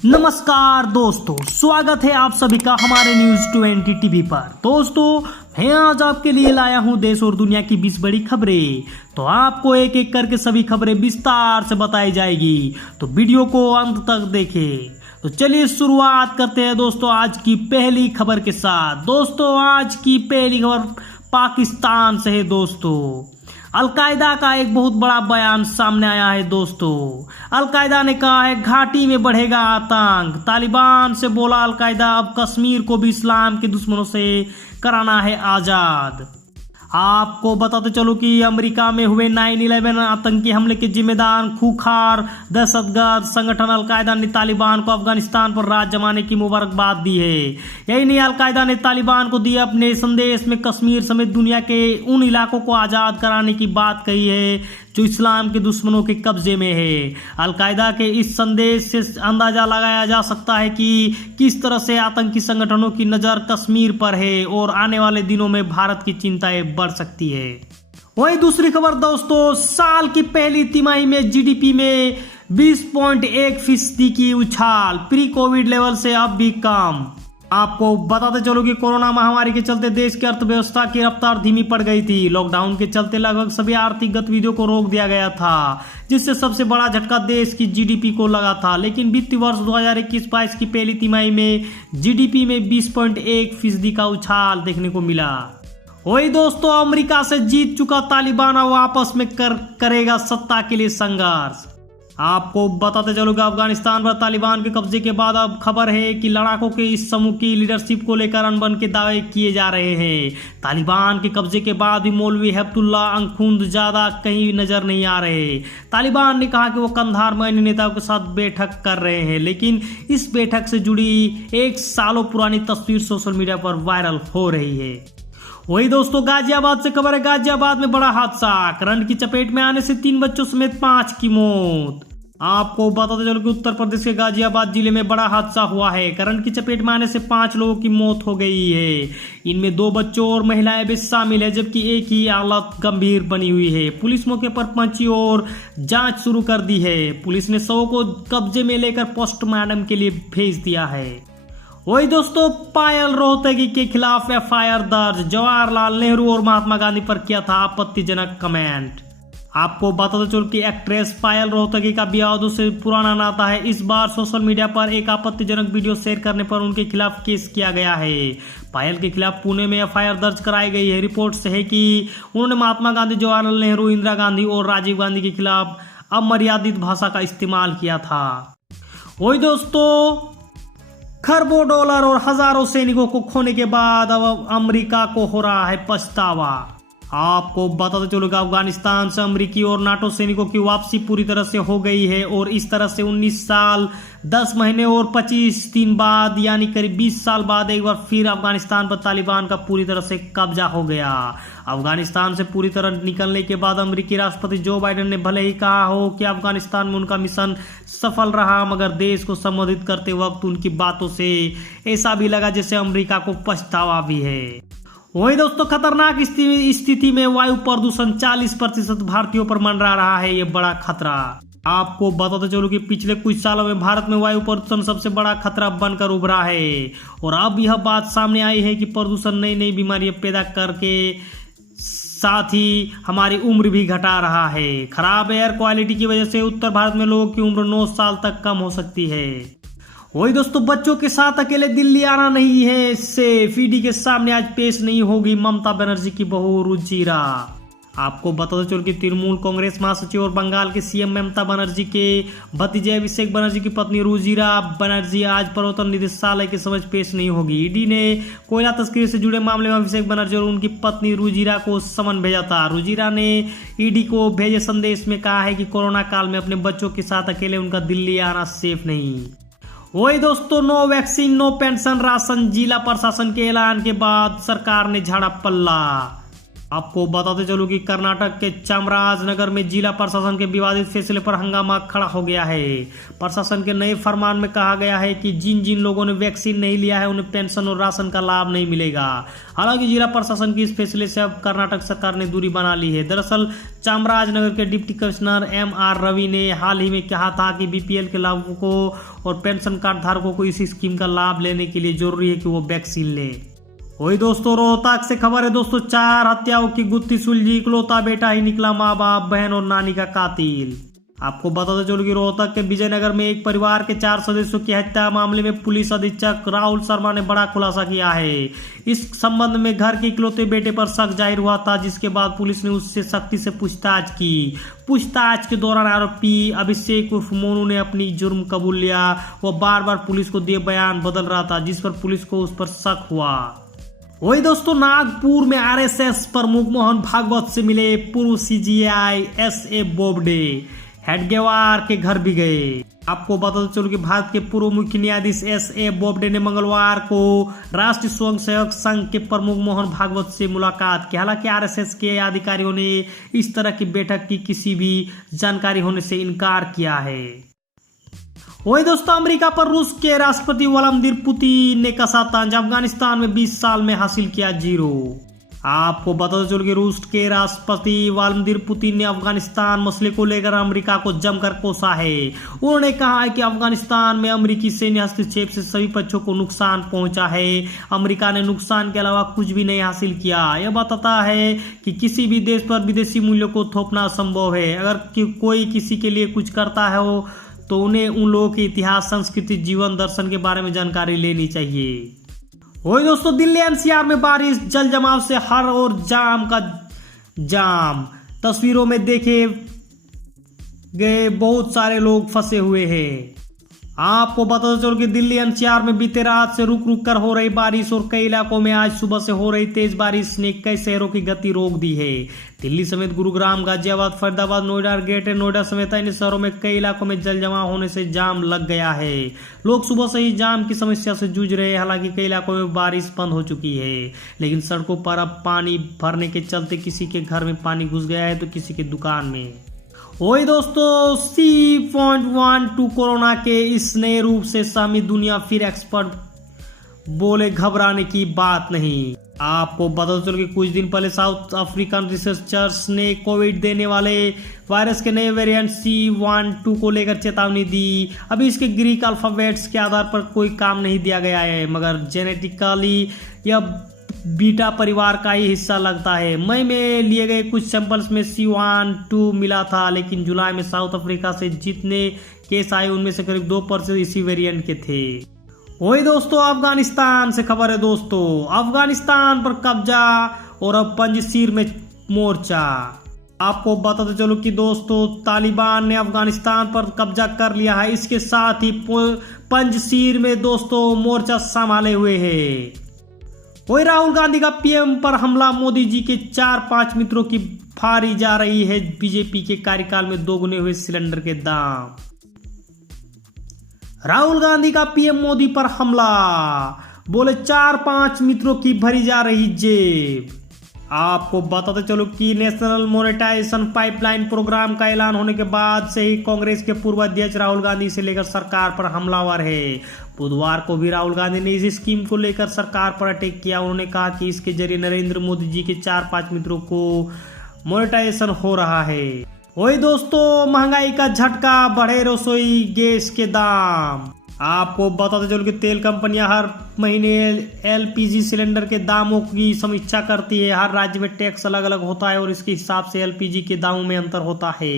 नमस्कार दोस्तों, स्वागत है आप सभी का हमारे न्यूज 20 टीवी पर। दोस्तों, मैं आज आपके लिए लाया हूं देश और दुनिया की 20 बड़ी खबरें। तो आपको एक एक करके सभी खबरें विस्तार से बताई जाएगी, तो वीडियो को अंत तक देखें। तो चलिए शुरुआत करते हैं दोस्तों आज की पहली खबर के साथ। दोस्तों, आज की पहली खबर पाकिस्तान से है। दोस्तों, अलकायदा का एक बहुत बड़ा बयान सामने आया है। दोस्तों, अलकायदा ने कहा है घाटी में बढ़ेगा आतंक। तालिबान से बोला अलकायदा अब कश्मीर को भी इस्लाम के दुश्मनों से कराना है आजाद। आपको बताते चलो कि अमेरिका में हुए 9/11 आतंकी हमले के जिम्मेदार खूंखार दहशतगर्द संगठन अलकायदा ने तालिबान को अफगानिस्तान पर राज जमाने की मुबारकबाद दी है। यही नहीं, अलकायदा ने तालिबान को दिए अपने संदेश में कश्मीर समेत दुनिया के उन इलाकों को आज़ाद कराने की बात कही है जो इस्लाम के दुश्मनों के कब्जे में है। अलकायदा के इस संदेश से अंदाजा लगाया जा सकता है कि किस तरह से आतंकी संगठनों की नज़र कश्मीर पर है और आने वाले दिनों में भारत की चिंताएं बढ़ सकती है। वहीं दूसरी खबर दोस्तों, साल की पहली तिमाही में जीडीपी में 20.1% की उछाल, प्री कोविड लेवल से अब भी कम। आपको बताते चलो कि कोरोना महामारी के चलते देश की अर्थव्यवस्था की रफ्तार धीमी पड़ गई थी। लॉकडाउन के चलते लगभग सभी आर्थिक गतिविधियों को रोक दिया गया था, जिससे सबसे बड़ा झटका देश की जीडीपी को लगा था। लेकिन वित्तीय वर्ष 2021-22 की पहली तिमाही में जीडीपी में 20.1% का उछाल देखने को मिला। वही दोस्तों, अमेरिका से जीत चुका तालिबान अब आपस में करेगा सत्ता के लिए संघर्ष। आपको बताते चलो कि अफगानिस्तान पर तालिबान के कब्जे के बाद अब खबर है कि लड़ाकों के इस समूह की लीडरशिप को लेकर अनबन के दावे किए जा रहे हैं। तालिबान के कब्जे के बाद भी मौलवी हिब्बतुल्लाह अंखुंद ज्यादा कहीं नजर नहीं आ रहे। तालिबान ने कहा कि वो कंधार में अन्य नेताओं के साथ बैठक कर रहे हैं, लेकिन इस बैठक से जुड़ी 1 सालों पुरानी तस्वीर सोशल मीडिया पर वायरल हो रही है। वही दोस्तों, गाजियाबाद से खबर है। गाजियाबाद में बड़ा हादसा, करंट की चपेट में आने से 3 बच्चों समेत 5 की मौत। आपको बताते चलो कि उत्तर प्रदेश के गाजियाबाद जिले में बड़ा हादसा हुआ है। करंट की चपेट में आने से 5 लोगों की मौत हो गई है। इनमें 2 बच्चों और महिलाएं भी शामिल है, जबकि एक ही हालत गंभीर बनी हुई है। पुलिस मौके पर पहुंची और जांच शुरू कर दी है। पुलिस ने शव को कब्जे में लेकर पोस्टमार्टम के लिए भेज दिया है। वही दोस्तों, पायल रोहतगी के खिलाफ एफआईआर दर्ज, जवाहरलाल नेहरू और महात्मा गांधी पर किया था आपत्तिजनक कमेंट। आपको बताते चलो कि एक्ट्रेस पायल रोहतगी का बियादों से पुराना नाता है। इस बार सोशल मीडिया पर एक आपत्तिजनक वीडियो शेयर करने पर उनके खिलाफ केस किया गया है। पायल के खिलाफ पुणे में एफआईआर दर्ज कराई गई है। रिपोर्ट से है कि उन्होंने महात्मा गांधी, जवाहरलाल नेहरू, इंदिरा गांधी और राजीव गांधी के खिलाफ अमर्यादित भाषा का इस्तेमाल किया था। वही दोस्तों, खरबों डॉलर और हजारों सैनिकों को खोने के बाद अब अमेरिका को हो रहा है पछतावा। आपको बताते चलो कि अफगानिस्तान से अमेरिकी और नाटो सैनिकों की वापसी पूरी तरह से हो गई है और इस तरह से 19 साल 10 महीने और 25 दिन बाद, यानी करीब 20 साल बाद एक बार फिर अफगानिस्तान पर तालिबान का पूरी तरह से कब्जा हो गया। अफगानिस्तान से पूरी तरह निकलने के बाद अमेरिकी राष्ट्रपति जो बाइडेन ने भले ही कहा हो कि अफगानिस्तान में उनका मिशन सफल रहा, मगर देश को संबोधित करते वक्त उनकी बातों से ऐसा भी लगा जैसे अमेरिका को पछतावा भी है। वही दोस्तों, खतरनाक स्थिति में वायु प्रदूषण 40% भारतीयों पर मंडरा रहा है। ये बड़ा खतरा। आपको बताते चलो कि पिछले कुछ सालों में भारत में वायु प्रदूषण सबसे बड़ा खतरा बनकर उभरा है और अब यह बात सामने आई है कि प्रदूषण नई नई बीमारियां पैदा करके साथ ही हमारी उम्र भी घटा रहा है। खराब एयर क्वालिटी की वजह से उत्तर भारत में लोगों की उम्र 9 साल तक कम हो सकती है। वही दोस्तों, बच्चों के साथ अकेले दिल्ली आना नहीं है सेफ। ईडी के सामने आज पेश नहीं होगी ममता बनर्जी की बहू रुजिरा। आपको बताते चलो कि तृणमूल कांग्रेस महासचिव और बंगाल के सीएम ममता बनर्जी के भतीजे अभिषेक बनर्जी की पत्नी रुजिरा बनर्जी आज प्रवर्तन निदेशालय के समक्ष पेश नहीं होगी। ईडी ने कोयला तस्करी से जुड़े मामले में अभिषेक बनर्जी और उनकी पत्नी रुजिरा को समन भेजा था। रुजिरा ने ईडी को भेजे संदेश में कहा है कि कोरोना काल में अपने बच्चों के साथ अकेले उनका दिल्ली आना सेफ नहीं। वही दोस्तों, no vaccine no pension ration, जिला प्रशासन के ऐलान के बाद सरकार ने झाड़ा पल्ला। आपको बताते चलो कि कर्नाटक के चामराजनगर में जिला प्रशासन के विवादित फैसले पर हंगामा खड़ा हो गया है। प्रशासन के नए फरमान में कहा गया है कि जिन जिन लोगों ने वैक्सीन नहीं लिया है उन्हें पेंशन और राशन का लाभ नहीं मिलेगा। हालांकि जिला प्रशासन की इस फैसले से अब कर्नाटक सरकार ने दूरी बना ली है। दरअसल चामराजनगर के डिप्टी कमिश्नर MR रवि ने हाल ही में कहा था कि BPL के लाभुकों और पेंशन कार्ड धारकों को इस स्कीम का लाभ लेने के लिए जरूरी है कि वो वैक्सीन ले। वही दोस्तों रोहतक से खबर है दोस्तों, 4 हत्याओं की गुत्थी सुलझी, इकलौता बेटा ही निकला माँ बाप बहन और नानी का कातिल। आपको बताते चलो कि रोहतक के विजयनगर में एक परिवार के 4 सदस्यों की हत्या मामले में पुलिस अधीक्षक राहुल शर्मा ने बड़ा खुलासा किया है। इस संबंध में घर के इकलौते बेटे पर शक जाहिर हुआ था, जिसके बाद पुलिस ने उससे सख्ती से पूछताछ की। पूछताछ के दौरान आरोपी अभिषेक उर्फ मोनू ने अपनी जुर्म कबूल लिया। वह बार बार पुलिस को दिए बयान बदल रहा था, जिस पर पुलिस को उस पर शक हुआ। वही दोस्तों नागपुर में RSS प्रमुख मोहन भागवत से मिले पूर्व CGI SA बोबडे, हेडगेवार के घर भी गए। आपको बताते चलो कि भारत के पूर्व मुख्य न्यायाधीश SA बोबडे ने मंगलवार को राष्ट्रीय स्वयंसेवक संघ के प्रमुख मोहन भागवत से मुलाकात की। हालांकि RSS के अधिकारियों ने इस तरह की बैठक की किसी भी जानकारी होने से इनकार किया है। वही दोस्तों अमेरिका पर रूस के राष्ट्रपति व्लादिमीर पुतिन ने कसा तंज, अफगानिस्तान में 20 साल में हासिल किया 0। आपको बताते चलो कि रूस के राष्ट्रपति व्लादिमीर पुतिन ने अफगानिस्तान मसले को लेकर अमेरिका को जमकर कोसा है। उन्होंने कहा है कि अफगानिस्तान में अमेरिकी सैन्य हस्तक्षेप से सभी पक्षों को नुकसान पहुंचा है। अमेरिका ने नुकसान के अलावा कुछ भी नहीं हासिल किया। यह बताता है कि किसी भी देश पर विदेशी मूल्यों को थोपना असंभव है। अगर कोई किसी के लिए कुछ करता है तो उन्हें उन लोगों के इतिहास, संस्कृति, जीवन दर्शन के बारे में जानकारी लेनी चाहिए। वही दोस्तों दिल्ली NCR में बारिश, जल जमाव से हर ओर जाम का जाम। तस्वीरों में देखे गए बहुत सारे लोग फंसे हुए हैं। आपको बता चलो कि दिल्ली NCR में बीते रात से रुक रुक कर हो रही बारिश और कई इलाकों में आज सुबह से हो रही तेज बारिश ने कई शहरों की गति रोक दी है। दिल्ली समेत गुरुग्राम, गाजियाबाद, फरीदाबाद, नोएडा, ग्रेटर नोएडा समेत अन्य शहरों में कई इलाकों में जल जमाव होने से जाम लग गया है। लोग सुबह से ही जाम की समस्या से जूझ रहे हैं। हालांकि कई इलाकों में बारिश बंद हो चुकी है, लेकिन सड़कों पर अब पानी भरने के चलते किसी के घर में पानी घुस गया है तो किसी के दुकान में। वही दोस्तों C.12 कोरोना के इस नए रूप से सहमी दुनिया, फिर एक्सपर्ट बोले घबराने की बात नहीं। आपको बता चलो कि कुछ दिन पहले साउथ अफ्रीकन रिसर्चर्स ने कोविड देने वाले वायरस के नए वेरिएंट C.12 को लेकर चेतावनी दी। अभी इसके ग्रीक अल्फाबेट्स के आधार पर कोई काम नहीं दिया गया है, मगर जेनेटिकली यह बीटा परिवार का ही हिस्सा लगता है। मई में लिए गए कुछ सैंपल्स में C.12 मिला था, लेकिन जुलाई में साउथ अफ्रीका से जितने केस आए उनमें से करीब 2% इसी वेरिएंट के थे। वही दोस्तों अफगानिस्तान से खबर है दोस्तों, अफगानिस्तान पर कब्जा और अब पंजशीर में मोर्चा। आपको बताते चलो कि दोस्तों तालिबान ने अफगानिस्तान पर कब्जा कर लिया है। इसके साथ ही पंजशीर में दोस्तों मोर्चा संभाले हुए है। वही राहुल गांधी का PM पर हमला, मोदी जी के 4-5 मित्रों की फाड़ी जा रही है बीजेपी के कार्यकाल में दोगुने हुए सिलेंडर के दाम। राहुल गांधी का PM मोदी पर हमला, बोले 4-5 मित्रों की भरी जा रही जेब। आपको बताते चलो कि नेशनल मोनेटाइजेशन पाइपलाइन प्रोग्राम का ऐलान होने के बाद से ही कांग्रेस के पूर्व अध्यक्ष राहुल गांधी से लेकर सरकार पर हमलावर है। बुधवार को भी राहुल गांधी ने इस स्कीम को लेकर सरकार पर अटैक किया। उन्होंने कहा कि इसके जरिए नरेंद्र मोदी जी के 4-5 मित्रों को मोनेटाइजेशन हो रहा है। वही दोस्तों महंगाई का झटका, बढ़े रसोई गैस के दाम। आपको बताते चलो कि तेल कंपनियां हर महीने LPG सिलेंडर के दामों की समीक्षा करती है। हर राज्य में टैक्स अलग अलग होता है और इसके हिसाब से LPG के दामों में अंतर होता है।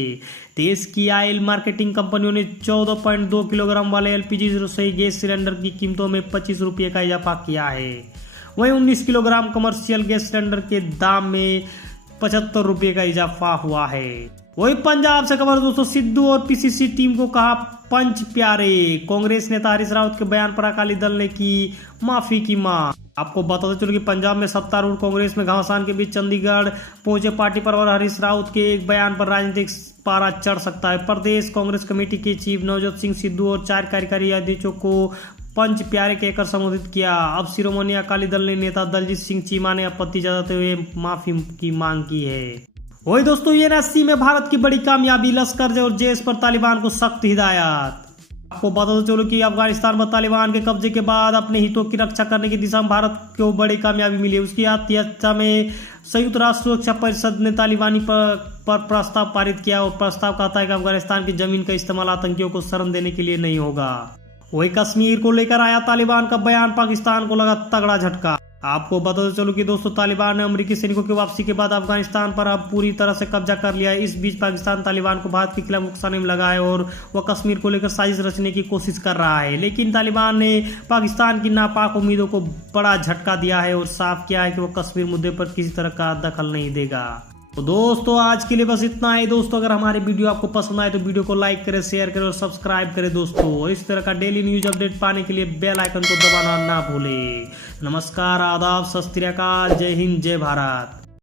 देश की ऑयल मार्केटिंग कंपनियों ने 14.2 किलोग्राम वाले LPG रसोई गैस सिलेंडर की कीमतों में 25 रुपये का इजाफा किया है। वहीं 19 किलोग्राम कमर्शियल गैस सिलेंडर के दाम में 75 रुपये का इजाफा हुआ है। वही पंजाब से खबर दोस्तों, सिद्धू और PCC टीम को कहा पंच प्यारे। कांग्रेस नेता हरीश रावत के बयान पर अकाली दल ने की माफी की मांग। आपको बताते चलो कि पंजाब में सत्तारूढ़ कांग्रेस में घमासान के बीच चंडीगढ़ पहुंचे पार्टी प्रवक्ता हरीश रावत के एक बयान पर राजनीतिक पारा चढ़ सकता है। प्रदेश कांग्रेस कमेटी के चीफ नवजोत सिंह सिद्धू और 4 कार्यकारी अध्यक्षों को पंच प्यारे कहकर संबोधित किया। अब शिरोमणि अकाली दल ने नेता दलजीत सिंह चीमा ने आपत्ति जताते हुए माफी की मांग की है। वही दोस्तों NSC में भारत की बड़ी कामयाबी, लश्कर और जैश पर तालिबान को सख्त हिदायत। आपको बताते चलो कि अफगानिस्तान पर तालिबान के कब्जे के बाद अपने हितों की रक्षा करने की दिशा में भारत को बड़ी कामयाबी मिली। उसकी अध्यक्षता में संयुक्त राष्ट्र सुरक्षा परिषद ने तालिबानी पर प्रस्ताव पारित किया और प्रस्ताव कहता है कि अफगानिस्तान की जमीन का इस्तेमाल आतंकियों को शरण देने के लिए नहीं होगा। वही कश्मीर को लेकर आया तालिबान का बयान, पाकिस्तान को लगा तगड़ा झटका। आपको बताते चलो कि दोस्तों तालिबान ने अमेरिकी सैनिकों की वापसी के बाद अफगानिस्तान पर अब पूरी तरह से कब्जा कर लिया है। इस बीच पाकिस्तान तालिबान को भारत के खिलाफ उकसाने में लगा है और वह कश्मीर को लेकर साजिश रचने की कोशिश कर रहा है। लेकिन तालिबान ने पाकिस्तान की नापाक उम्मीदों को बड़ा झटका दिया है और साफ किया है कि वह कश्मीर मुद्दे पर किसी तरह का दखल नहीं देगा। तो दोस्तों आज के लिए बस इतना है। दोस्तों अगर हमारी वीडियो आपको पसंद आए तो वीडियो को लाइक करें, शेयर करें और सब्सक्राइब करें दोस्तों। इस तरह का डेली न्यूज अपडेट पाने के लिए बेल आइकन को दबाना ना भूलें। नमस्कार, आदाब, सत श्री अकाल, जय हिंद, जय भारत।